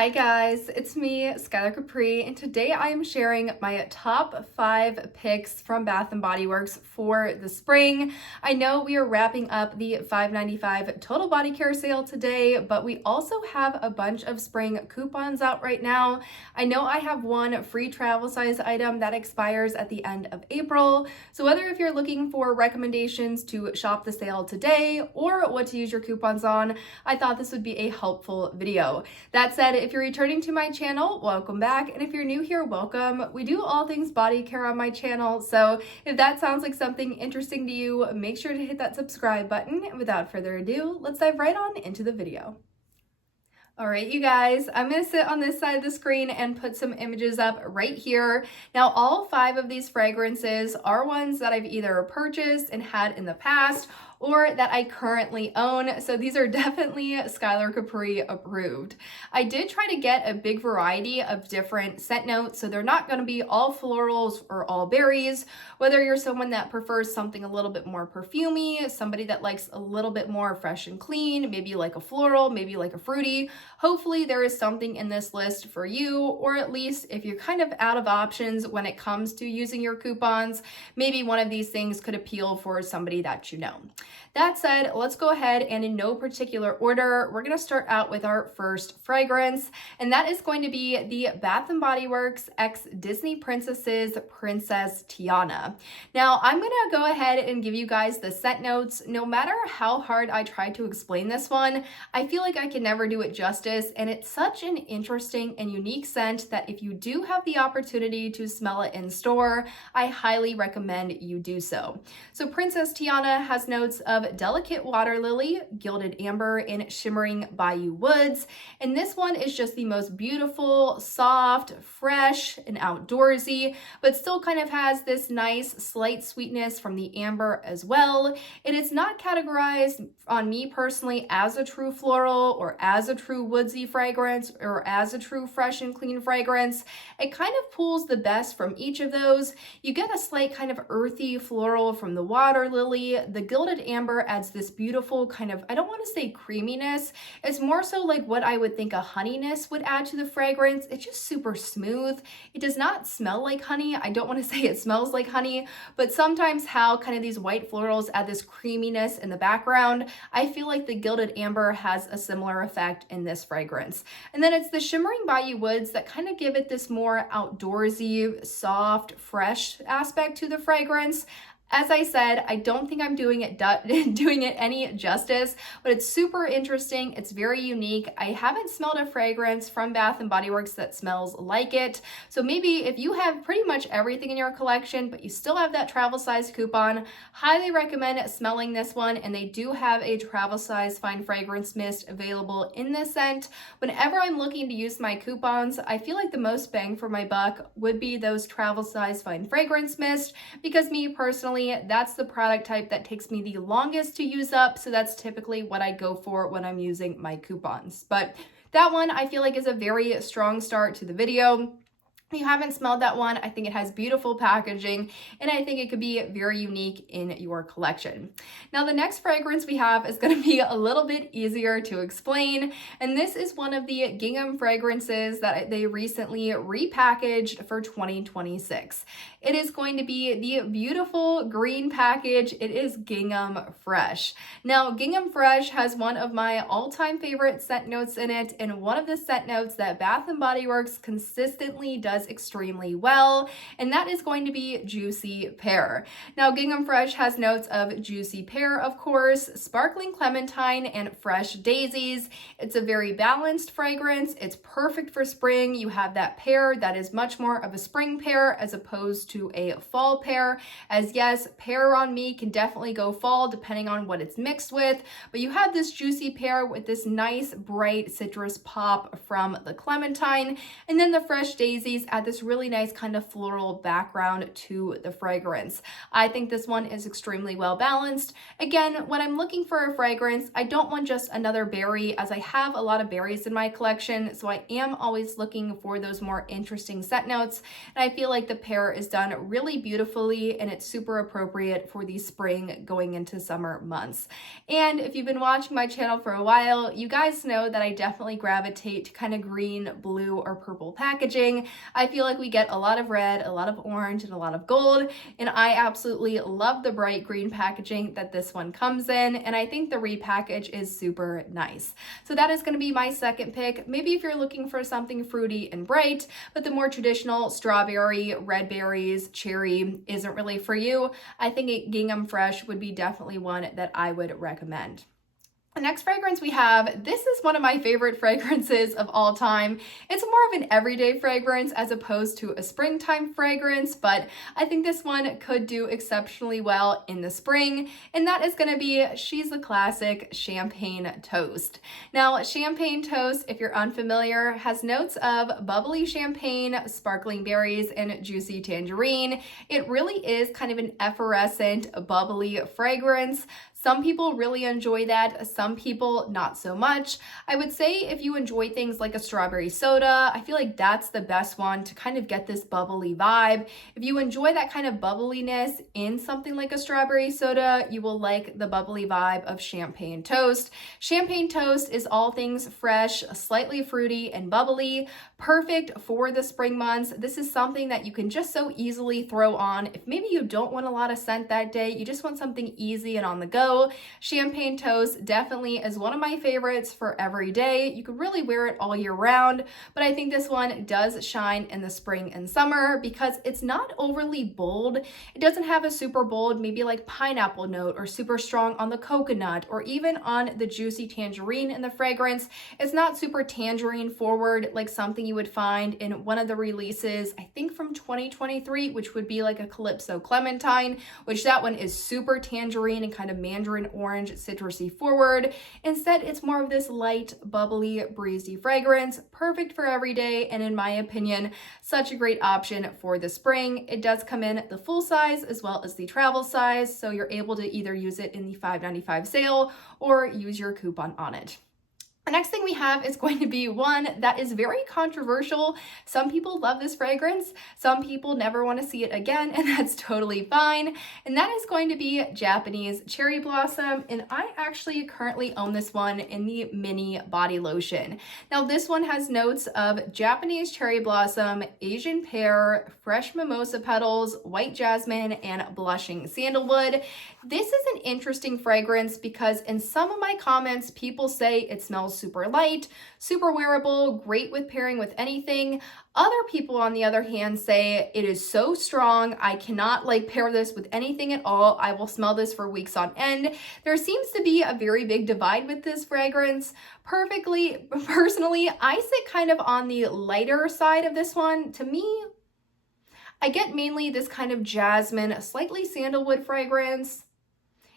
Hi guys, it's me, Skylar Capri, and today I am sharing my top 5 picks from Bath & Body Works for the spring. I know we are wrapping up the $5.95 Total Body Care sale today, but we also have a bunch of spring coupons out right now. I know I have one free travel size item that expires at the end of April, so whether if you're looking for recommendations to shop the sale today or what to use your coupons on, I thought this would be a helpful video. That said, if you're returning to my channel, welcome back. And if you're new here, welcome. We do all things body care on my channel. So if that sounds like something interesting to you, make sure to hit that subscribe button. And without further ado, let's dive right on into the video. All right, you guys, I'm going to sit on this side of the screen and put some images up right here. Now, all 5 of these fragrances are ones that I've either purchased and had in the past or that I currently own. So these are definitely Skylar Capri approved. I did try to get a big variety of different scent notes, so they're not gonna be all florals or all berries. Whether you're someone that prefers something a little bit more perfumey, somebody that likes a little bit more fresh and clean, maybe like a floral, maybe like a fruity, hopefully there is something in this list for you, or at least if you're kind of out of options when it comes to using your coupons, maybe one of these things could appeal for somebody that you know. That said, let's go ahead and in no particular order, we're going to start out with our first fragrance, and that is going to be the Bath & Body Works X Disney Princesses Princess Tiana. Now, I'm going to go ahead and give you guys the scent notes. No matter how hard I try to explain this one, I feel like I can never do it justice, and it's such an interesting and unique scent that if you do have the opportunity to smell it in store, I highly recommend you do so. So Princess Tiana has notes of delicate water lily, gilded amber, and shimmering bayou woods. And this one is just the most beautiful, soft, fresh, and outdoorsy, but still kind of has this nice slight sweetness from the amber as well. It is not categorized on me personally as a true floral or as a true woodsy fragrance or as a true fresh and clean fragrance. It kind of pulls the best from each of those. You get a slight kind of earthy floral from the water lily. The gilded amber adds this beautiful kind of, I don't want to say creaminess, it's more so like what I would think a honeyness would add to the fragrance. It's just super smooth. It does not smell like honey. I don't want to say it smells like honey, but sometimes how kind of these white florals add this creaminess in the background, I feel like the gilded amber has a similar effect in this fragrance. And then it's the shimmering bayou woods that kind of give it this more outdoorsy, soft, fresh aspect to the fragrance. As I said, I don't think I'm doing it any justice, but it's super interesting. It's very unique. I haven't smelled a fragrance from Bath & Body Works that smells like it. So maybe if you have pretty much everything in your collection, but you still have that travel size coupon, highly recommend smelling this one. And they do have a travel size fine fragrance mist available in this scent. Whenever I'm looking to use my coupons, I feel like the most bang for my buck would be those travel size fine fragrance mist, because me personally, that's the product type that takes me the longest to use up, so that's typically what I go for when I'm using my coupons. But that one I feel like is a very strong start to the video. If you haven't smelled that one, I think it has beautiful packaging, and I think it could be very unique in your collection. Now, the next fragrance we have is going to be a little bit easier to explain, and this is one of the Gingham fragrances that they recently repackaged for 2026. It is going to be the beautiful green package. It is Gingham Fresh. Now, Gingham Fresh has one of my all-time favorite scent notes in it, and one of the scent notes that Bath & Body Works consistently does extremely well, and that is going to be juicy pear. Now, Gingham Fresh has notes of juicy pear, of course, sparkling clementine, and fresh daisies. It's a very balanced fragrance. It's perfect for spring. You have that pear that is much more of a spring pear as opposed to a fall pear, as yes, pear on me can definitely go fall depending on what it's mixed with, but you have this juicy pear with this nice bright citrus pop from the clementine, and then the fresh daisies add this really nice kind of floral background to the fragrance. I think this one is extremely well balanced. Again, when I'm looking for a fragrance, I don't want just another berry, as I have a lot of berries in my collection, so I am always looking for those more interesting scent notes, and I feel like the pair is done really beautifully, and it's super appropriate for the spring going into summer months. And if you've been watching my channel for a while, you guys know that I definitely gravitate to kind of green, blue, or purple packaging. I feel like we get a lot of red, a lot of orange, and a lot of gold, and I absolutely love the bright green packaging that this one comes in, and I think the repackage is super nice. So that is going to be my second pick. Maybe if you're looking for something fruity and bright, but the more traditional strawberry, red berries, cherry isn't really for you, I think Gingham Fresh would be definitely one that I would recommend. The next fragrance we have, this is one of my favorite fragrances of all time. It's more of an everyday fragrance as opposed to a springtime fragrance, but I think this one could do exceptionally well in the spring, and that is going to be She's the Classic Champagne Toast. Now, champagne toast, if you're unfamiliar, has notes of bubbly champagne, sparkling berries, and juicy tangerine. It really is kind of an effervescent, bubbly fragrance. Some people really enjoy that, some people not so much. I would say if you enjoy things like a strawberry soda, I feel like that's the best one to kind of get this bubbly vibe. If you enjoy that kind of bubbliness in something like a strawberry soda, you will like the bubbly vibe of champagne toast. Champagne toast is all things fresh, slightly fruity and bubbly, perfect for the spring months. This is something that you can just so easily throw on. If maybe you don't want a lot of scent that day, you just want something easy and on the go, champagne toast definitely is one of my favorites for every day. You could really wear it all year round, but I think this one does shine in the spring and summer because it's not overly bold. It doesn't have a super bold, maybe like pineapple note or super strong on the coconut or even on the juicy tangerine in the fragrance. It's not super tangerine forward like something you would find in one of the releases, I think from 2023, which would be like a Calypso Clementine, which that one is super tangerine and kind of mandarin orange, citrusy forward. Instead, it's more of this light, bubbly, breezy fragrance, perfect for every day, and in my opinion, such a great option for the spring. It does come in the full size as well as the travel size, so you're able to either use it in the $5.95 sale or use your coupon on it. The next thing we have is going to be one that is very controversial. Some people love this fragrance, some people never want to see it again, and that's totally fine. And that is going to be Japanese Cherry Blossom, and I actually currently own this one in the mini body lotion. Now this one has notes of Japanese Cherry Blossom, Asian Pear, fresh mimosa petals, white jasmine, and blushing sandalwood. This is an interesting fragrance because in some of my comments, people say it smells super light, super wearable, great with pairing with anything. Other people, on the other hand, say it is so strong, I cannot pair this with anything at all. I will smell this for weeks on end. There seems to be a very big divide with this fragrance. Personally, I sit kind of on the lighter side of this one. To me, I get mainly this kind of jasmine, slightly sandalwood fragrance.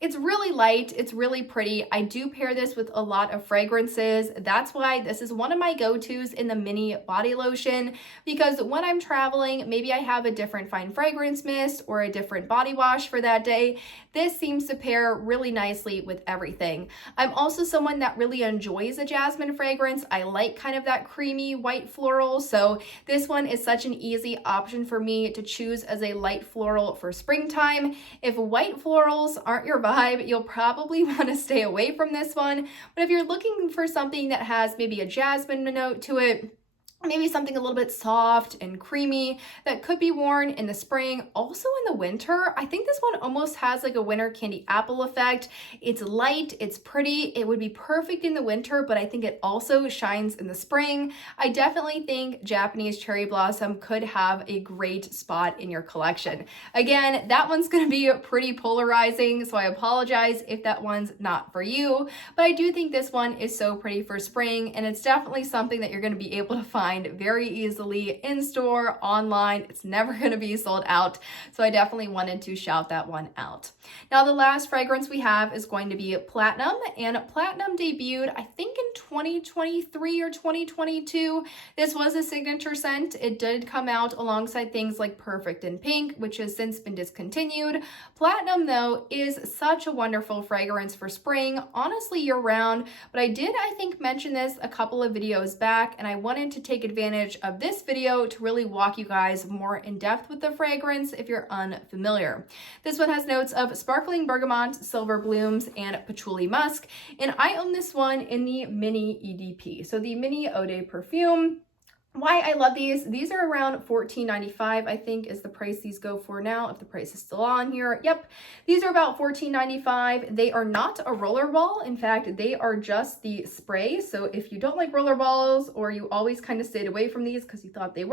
It's really light, it's really pretty. I do pair this with a lot of fragrances. That's why this is one of my go-tos in the mini body lotion, because when I'm traveling, maybe I have a different fine fragrance mist or a different body wash for that day. This seems to pair really nicely with everything. I'm also someone that really enjoys a jasmine fragrance. I like kind of that creamy white floral, so this one is such an easy option for me to choose as a light floral for springtime. If white florals aren't your vibe, you'll probably want to stay away from this one. But if you're looking for something that has maybe a jasmine note to it, maybe something a little bit soft and creamy that could be worn in the spring, also in the winter. I think this one almost has like a winter candy apple effect. It's light, it's pretty, it would be perfect in the winter, but I think it also shines in the spring. I definitely think Japanese Cherry Blossom could have a great spot in your collection. Again, that one's gonna be pretty polarizing, so I apologize if that one's not for you, but I do think this one is so pretty for spring, and it's definitely something that you're gonna be able to find find very easily in store, online. It's never going to be sold out. So I definitely wanted to shout that one out. Now, the last fragrance we have is going to be Platinum, and Platinum debuted, I think, in 2023 or 2022. This was a signature scent. It did come out alongside things like Perfect in Pink, which has since been discontinued. Platinum, though, is such a wonderful fragrance for spring, honestly year-round, but I think, mention this a couple of videos back, and I wanted to take advantage of this video to really walk you guys more in depth with the fragrance if you're unfamiliar. This one has notes of sparkling bergamot, silver blooms, and patchouli musk, and I own this one in the mini EDP, so the mini Eau de Perfume. Why I love these are around $14.95, I think, is the price these go for now, if the price is still on here. Yep, these are about $14.95. They are not a roller ball. In fact, they are just the spray. So if you don't like roller balls, or you always kind of stayed away from these because you thought they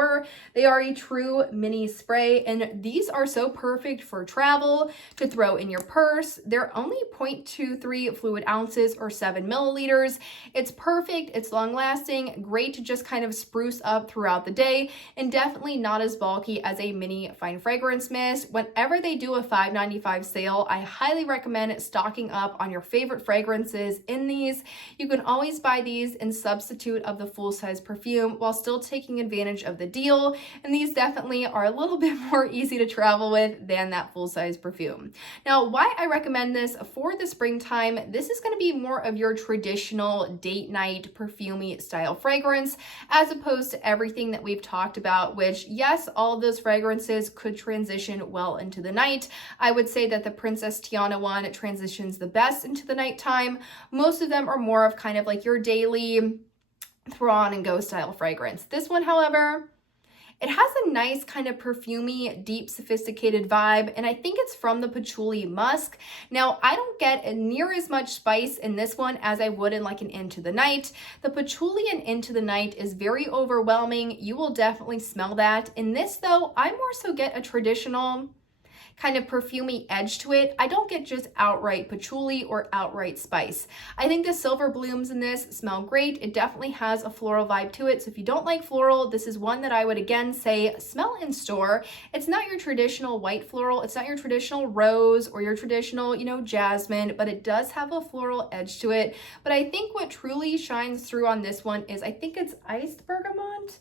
are a true mini spray. And these are so perfect for travel, to throw in your purse. They're only 0.23 fluid ounces or 7 milliliters. It's perfect. It's long lasting, great to just kind of spruce up throughout the day, and definitely not as bulky as a mini fine fragrance mist. Whenever they do a $5.95 sale, I highly recommend stocking up on your favorite fragrances in these. You can always buy these in substitute of the full-size perfume while still taking advantage of the deal, and these definitely are a little bit more easy to travel with than that full-size perfume. Now, why I recommend this for the springtime, this is going to be more of your traditional date night perfumey style fragrance, as opposed to everything that we've talked about, which, yes, all of those fragrances could transition well into the night. I would say that the Princess Tiana one transitions the best into the nighttime. Most of them are more of kind of like your daily throw on and go style fragrance. This one, however, it has a nice kind of perfumey, deep, sophisticated vibe, and I think it's from the patchouli musk. Now, I don't get near as much spice in this one as I would in like an Into the Night. The patchouli in Into the Night is very overwhelming. You will definitely smell that. In this, though, I more so get a traditional kind of perfumey edge to it. I don't get just outright patchouli or outright spice. I think the silver blooms in this smell great. It definitely has a floral vibe to it. So if you don't like floral, this is one that I would again say smell in store. It's not your traditional white floral. It's not your traditional rose or your traditional, jasmine, but it does have a floral edge to it. But I think what truly shines through on this one is, I think it's iced bergamot.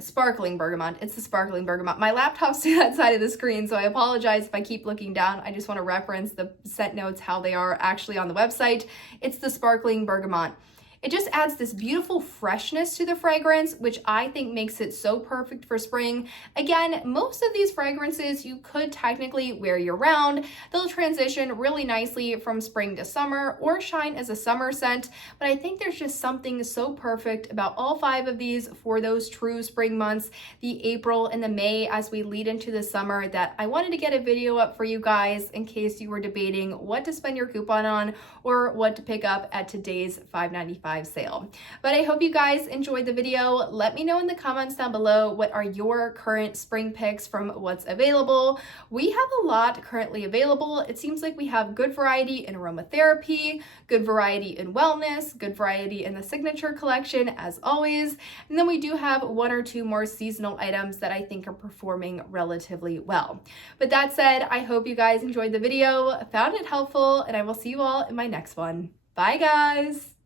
Sparkling bergamot. It's the sparkling bergamot. My laptop's to that side of the screen, so I apologize if I keep looking down. I just want to reference the scent notes, how they are actually on the website. It's the sparkling bergamot. It just adds this beautiful freshness to the fragrance, which I think makes it so perfect for spring. Again, most of these fragrances you could technically wear year-round. They'll transition really nicely from spring to summer or shine as a summer scent, but I think there's just something so perfect about all 5 of these for those true spring months, the April and the May as we lead into the summer, that I wanted to get a video up for you guys in case you were debating what to spend your coupon on or what to pick up at today's $5.95 sale. But I hope you guys enjoyed the video. Let me know in the comments down below, what are your current spring picks from what's available. We have a lot currently available. It seems like we have good variety in aromatherapy, good variety in wellness, good variety in the signature collection as always. And then we do have 1 or 2 more seasonal items that I think are performing relatively well. But that said, I hope you guys enjoyed the video, found it helpful, and I will see you all in my next one. Bye guys!